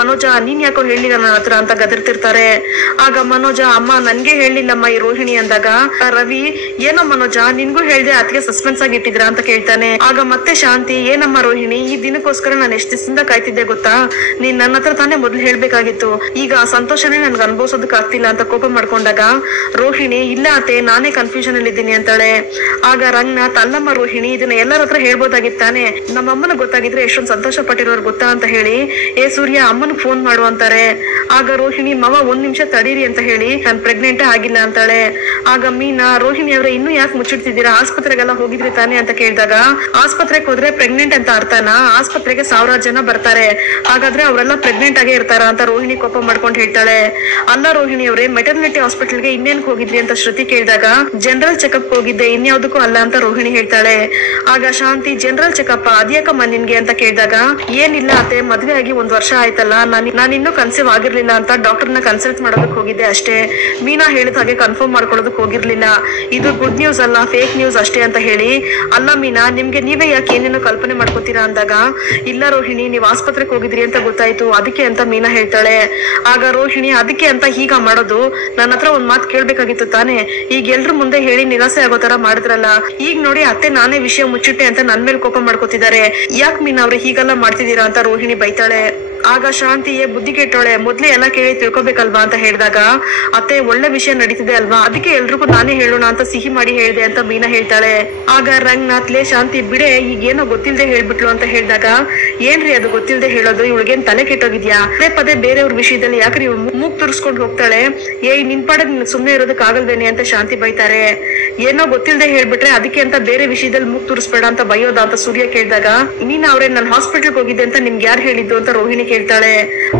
ಮನೋಜ ನೀನ್ ಯಾಕೋ ಹೇಳಿಲ್ಲ ನನ್ನ ಹತ್ರ ಅಂತ ಗದರ್ತಿರ್ತಾರೆ. ಆಗ ಮನೋಜ, ಅಮ್ಮ ನನ್ಗೆ ಹೇಳಿಲ್ಲಮ್ಮ ಈ ರೋಹಿಣಿ ಅಂದಾಗ ರವಿ, ಏನೋ ಮನೋಜ ನಿನ್ಗೂ ಹೇಳ್ದೆ ಅದಕ್ಕೆ ಸಸ್ಪೆನ್ಸ್ ಆಗಿ ಇಟ್ಟಿದ್ರ ಅಂತ ಕೇಳ್ತಾನೆ. ಆಗ ಮತ್ತೆ ಶಾಂತಿ, ಏನಮ್ಮ ರೋಹಿಣಿ ಈ ದಿನಕ್ಕೋಸ್ಕರ ನಾನು ಎಷ್ಟು ದಿವಸದಿಂದ ಕಾಯ್ತಿದ್ದೆ ಗೊತ್ತಾ, ನೀನ್ ನನ್ನ ಹತ್ರ ತಾನೇ ಮೊದ್ಲು ಹೇಳ್ಬೇಕಾಗಿತ್ತು, ಈಗ ಆ ಸಂತೋಷನೇ ನನ್ಗೆ ಅನುಭವಿಸೋದಕ್ ಆಗ್ತಿಲ್ಲ ಅಂತ ಕೋಪ ಮಾಡ್ಕೊಂಡಾಗ ರೋಹಿಣಿ, ಇಲ್ಲ ಅತ್ತೆ ನಾನೇ ಕನ್ಫ್ಯೂಷನ್ ಅಲ್ಲಿ ಇದ್ದೀನಿ ಅಂತಾಳೆ. ಆಗ ರಂಗನಾಥ್, ಅಲ್ಲಮ್ಮ ರೋಹಿಣಿ ಇದನ್ನ ಎಲ್ಲರ ಹತ್ರ ಹೇಳ್ಬೋದಾಗಿತ್ತಾನೆ, ನಮ್ಮ ಅಮ್ಮನ ಗೊತ್ತಾಗಿದ್ರೆ ಎಷ್ಟೊಂದು ಸಂತೋಷ ಪಟ್ಟಿರೋರು ಗೊತ್ತಾ ಅಂತ ಹೇಳಿ, ಸೂರ್ಯ ಅಮ್ಮನ ಫೋನ್ ಮಾಡು ಅಂತಾರೆ. ಆಗ ರೋಹಿಣಿ, ಮವ ಒಂದ್ ನಿಮಿಷ ತಡೀರಿ ಅಂತ ಹೇಳಿ, ನಾನ್ ಪ್ರೆಗ್ನೆಂಟೇ ಆಗಿಲ್ಲ ಅಂತಾಳೆ. ಆಗ ಮೀನಾ, ರೋಹಿಣಿ ಅವ್ರೆ ಇನ್ನೂ ಯಾಕೆ ಮುಚ್ಚಿಡ್ತಿದ್ದೀರಾ, ಆಸ್ಪತ್ರೆಗೆಲ್ಲ ಹೋಗಿದ್ರಿ ತಾನೆ ಅಂತ ಕೇಳಿದಾಗ, ಆಸ್ಪತ್ರೆಗೆ ಹೋದ್ರೆ ಪ್ರೆಗ್ನೆಂಟ್ ಅಂತ ಅರ್ಥನಾ, ಆಸ್ಪತ್ರೆಗೆ 1000 ಜನ ಬರ್ತಾರೆ, ಹಾಗಾದ್ರೆ ಅವರೆಲ್ಲ ಪ್ರೆಗ್ನೆಂಟ್ ಆಗೇ ಇರ್ತಾರ ಅಂತ ರೋಹಿಣಿ ಕೋಪ ಮಾಡ್ಕೊಂಡು ಹೇಳ್ತಾಳೆ. ಅಲ್ಲ ರೋಹಿಣಿ ಅವ್ರೆ ಮೆಟರ್ನಿಟಿ ಹಾಸ್ಪಿಟಲ್ಗೆ ಇನ್ನೇನ್ ಹೋಗಿದ್ರಿ ಅಂತ ಶ್ರುತಿ ಕೇಳಿದಾಗ, ಜನರಲ್ ಚೆಕಪ್ ಹೋಗಿದ್ದೆ ಇನ್ಯಾವುದಕ್ಕೂ ಅಲ್ಲ ಅಂತ ರೋಹಿಣಿ ಹೇಳ್ತಾಳೆ. ಆಗ ಶಾಂತಿ, ಜನರಲ್ ಚೆಕಪ್ ಅದ್ಯಾಕಮ್ಮ ನಿನ್ಗೆ ಅಂತ ಕೇಳಿದಾಗ, ಏನಿಲ್ಲ ಅತ್ತೆ ಮದ್ವೆ ಆಗಿ 1 ವರ್ಷ ಆಯ್ತಲ್ಲ, ನಾನಿನ್ನೂ ಕನ್ಸೀವ್ ಆಗಿರ್ಲಿಲ್ಲ ಅಂತ ಡಾಕ್ಟರ್ನ ಕನ್ಸಲ್ಟ್ ಮಾಡೋದಕ್ ಹೋಗಿದ್ದೆ ಅಷ್ಟೇ, ಮೀನಾ ಹೇಳಿದ ಹಾಗೆ ಕನ್ಫರ್ಮ್ ಮಾಡ್ಕೊಳ್ಳೋದಕ್ ಹೋಗಿರ್ಲಿಲ್ಲ, ಇದು ಗುಡ್ ನ್ಯೂಸ್ ಅಲ್ಲ ಫೇಕ್ ನ್ಯೂಸ್ ಅಷ್ಟೇ ಅಂತ ಹೇಳಿ, ಅಲ್ಲ ಮೀನಾ ನಿಮ್ಗೆ ನೀವೇ ಯಾಕೆ ಏನೇನೋ ಕಲ್ಪನೆ ಮಾಡ್ಕೋತೀರಾ ಅಂದಾಗ, ಇಲ್ಲ ರೋಹಿಣಿ ನೀವ್ ಆಸ್ಪತ್ರೆಗೆ ಹೋಗಿದ್ರಿ ಅಂತ ಗೊತ್ತಾಯ್ತು ಅದಕ್ಕೆ ಅಂತ ಮೀನಾ ಹೇಳ್ತಾಳೆ. ಆಗ ರೋಹಿಣಿ, ಅದಕ್ಕೆ ಅಂತ ಹೀಗ ಮಾಡೋದು, ನನ್ನ ಹತ್ರ ಒಂದ್ ಮಾತು ಕೇಳ್ಬೇಕಾಗಿತ್ತು ತಾನೆ, ಈಗ ಎಲ್ರು ಮುಂದೆ ಹೇಳಿ ನಿರಾಸೆ ಆಗೋ ತರ ಮಾಡಿದ್ರಲ್ಲ, ಈಗ ನೋಡಿ ಅತ್ತೆ ನಾನೇ ವಿಷಯ ಮುಚ್ಚಿಟ್ಟೆ ಅಂತ ನನ್ ಮೇಲೆ ಕೋಪ ಮಾಡ್ಕೋತಿದ್ದಾರೆ, ಯಾಕೆ ಮೀನಾ ಅವ್ರೆ ಹೀಗೆಲ್ಲ ಮಾಡ್ತಿದ್ದೀರಾ ಅಂತ ರೋಹಿಣಿ ಬೈತಾಳೆ. ಆಗ ಶಾಂತಿಯೇ, ಬುದ್ಧಿ ಕೆಟ್ಟೋಳೆ, ಮೊದ್ಲೇ ಎಲ್ಲ ಕೇಳಿ ತಿಳ್ಕೊಬೇಕಲ್ವಾ ಅಂತ ಹೇಳಿದಾಗ, ಅತ್ತೆ ಒಳ್ಳೆ ವಿಷಯ ನಡೀತಿದೆ ಅಲ್ವಾ ಅದಕ್ಕೆ ಎಲ್ರಿಗೂ ನಾನೇ ಹೇಳೋಣ ಅಂತ ಸಿಹಿ ಮಾಡಿ ಹೇಳ್ದೆ ಅಂತ ಮೀನಾ ಹೇಳ್ತಾಳೆ. ಆಗ ರಂಗನಾಥ್ಲೆ, ಶಾಂತಿ ಬಿಡೆ ಈಗೇನೋ ಗೊತ್ತಿಲ್ದೆ ಹೇಳ್ಬಿಟ್ಲು ಅಂತ ಹೇಳಿದಾಗ, ಏನ್ರಿ ಅದು ಗೊತ್ತಿಲ್ದೆ ಹೇಳೋದು, ಇವಳಿಗೇನ್ ತಲೆ ಕೆಟ್ಟೋಗಿದ್ಯಾ, ಪದೇ ಪದೇ ಬೇರೆಯವ್ರ ವಿಷಯದಲ್ಲಿ ಯಾಕ್ರಿ ಮೂಗ್ ತುರ್ಸ್ಕೊಂಡು ಹೋಗ್ತಾಳೆ, ನಿನ್ ಪಾಡಕ್ ಸುಮ್ನೆ ಇರೋದಕ್ ಆಗಲ್ವೇನೆ ಅಂತ ಶಾಂತಿ ಬೈತಾರೆ. ಏನೋ ಗೊತ್ತಿಲ್ಲದೆ ಹೇಳ್ಬಿಟ್ರೆ ಅದಕ್ಕೆ ಅಂತ ಬೇರೆ ವಿಷಯದಲ್ಲಿ ಮೂಗ್ ತೋರಿಸ್ಬೇಡ ಅಂತ ಬೈಯೋದ ಅಂತ ಸೂರ್ಯ ಕೇಳಿದಾಗ, ಮೀನಾ ಅವ್ರೆ ನಾನು ಹಾಸ್ಪಿಟಲ್ಗೆ ಹೋಗಿದ್ದೆ ಅಂತ ನಿಮ್ಗೆ ಯಾರು ಹೇಳಿದ್ದು ಅಂತ ರೋಹಿಣಿ ಕೇಳ್ತಾಳೆ.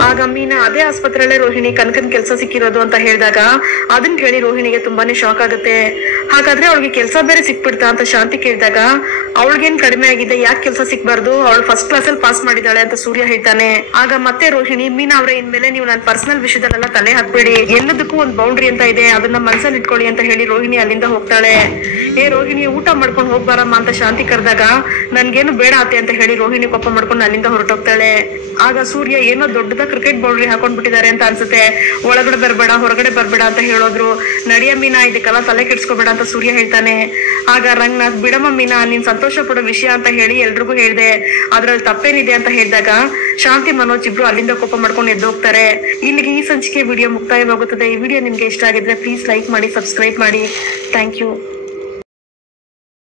ಆಗ ಮೀನಾ ಅದೇ ಆಸ್ಪತ್ರೆಯಲ್ಲೇ ರೋಹಿಣಿ ಕನಕನ್ ಕೆಲಸ ಸಿಕ್ಕಿರೋದು ಅಂತ ಹೇಳಿದಾಗ ಅದನ್ನ ಕೇಳಿ ರೋಹಿಣಿಗೆ ತುಂಬಾನೇ ಶಾಕ್ ಆಗುತ್ತೆ. ಹಾಗಾದ್ರೆ ಅವಳಿಗೆ ಕೆಲಸ ಬೇರೆ ಸಿಕ್ಬಿಡ್ತಾ ಅಂತ ಶಾಂತಿ ಕೇಳಿದಾಗ, ಅವಳಿಗೇನ್ ಕಡಿಮೆ ಆಗಿದೆ, ಯಾಕೆ ಕೆಲಸ ಸಿಕ್ಬಾರ್ದು, ಅವಳು ಫಸ್ಟ್ ಕ್ಲಾಸ್ ಅಲ್ಲಿ ಪಾಸ್ ಮಾಡಿದಾಳೆ ಅಂತ ಸೂರ್ಯ ಹೇಳ್ತಾನೆ. ಆಗ ಮತ್ತೆ ರೋಹಿಣಿ, ಮೀನಾ ಅವ್ರೆ ಇನ್ಮೇಲೆ ನೀವು ನನ್ನ ಪರ್ಸನಲ್ ವಿಷಯದಲ್ಲೆಲ್ಲ ತಲೆ ಹಾಕ್ಬೇಡಿ, ಎಲ್ಲದಕ್ಕೂ ಒಂದ್ ಬೌಂಡ್ರಿ ಅಂತ ಇದೆ, ಅದನ್ನ ಮನಸ್ಸಲ್ಲಿ ಇಟ್ಕೊಳ್ಳಿ ಅಂತ ಹೇಳಿ ರೋಹಿಣಿ ಅಲ್ಲಿಂದ ಹೋಗ್ತಾಳೆ. ರೋಹಿಣಿ ಊಟ ಮಾಡ್ಕೊಂಡು ಹೋಗ್ಬಾರಮ್ಮ ಅಂತ ಶಾಂತಿ ಕರೆದಾಗ, ನನ್ಗೇನು ಬೇಡ ಆತೆ ಅಂತ ಹೇಳಿ ರೋಹಿಣಿ ಕೋಪ ಮಾಡ್ಕೊಂಡು ಅಲ್ಲಿಂದ ಹೊರಟೋಗ್ತಾಳೆ. ಆಗ ಸೂರ್ಯ ಏನೋ ದೊಡ್ಡದ ಕ್ರಿಕೆಟ್ ಬೌಂಡ್ರಿ ಹಾಕೊಂಡ್ಬಿಟ್ಟಿದ್ದಾರೆ ಅಂತ ಅನ್ಸುತ್ತೆ, ಒಳಗಡೆ ಬರ್ಬೇಡ ಹೊರಗಡೆ ಬರ್ಬೇಡ ಅಂತ ಹೇಳೋದ್ರು. ನಡಿಯ ಮೀನಾ ಇದಕ್ಕೆಲ್ಲ ತಲೆ ಕೆಡ್ಸ್ಕೋಬೇಡ ಅಂತ ಸೂರ್ಯ ಹೇಳ್ತಾನೆ. ಆಗ ರಂಗನಾಥ್, ಬಿಡಮ್ಮ ಮೀನಾ ನೀನ್ ಸಂತೋಷ ಪಡೋ ವಿಷಯ ಅಂತ ಹೇಳಿ ಎಲ್ರಿಗೂ ಹೇಳ್ದೆ, ಅದ್ರಲ್ಲಿ ತಪ್ಪೇನಿದೆ ಅಂತ ಹೇಳಿದಾಗ ಶಾಂತಿ ಮನೋಜ್ ಇಬ್ರು ಅಲ್ಲಿಂದ ಕೋಪ ಮಾಡ್ಕೊಂಡು ಎದ್ದೋಗ್ತಾರೆ. ಇಲ್ಲಿಗೆ ಈ ಸಂಚಿಕೆ ವಿಡಿಯೋ ಮುಕ್ತಾಯವಾಗುತ್ತದೆ. ಈ ವಿಡಿಯೋ ನಿಮ್ಗೆ ಇಷ್ಟ ಆಗಿದ್ರೆ ಪ್ಲೀಸ್ ಲೈಕ್ ಮಾಡಿ, ಸಬ್ಸ್ಕ್ರೈಬ್ ಮಾಡಿ. Thank you.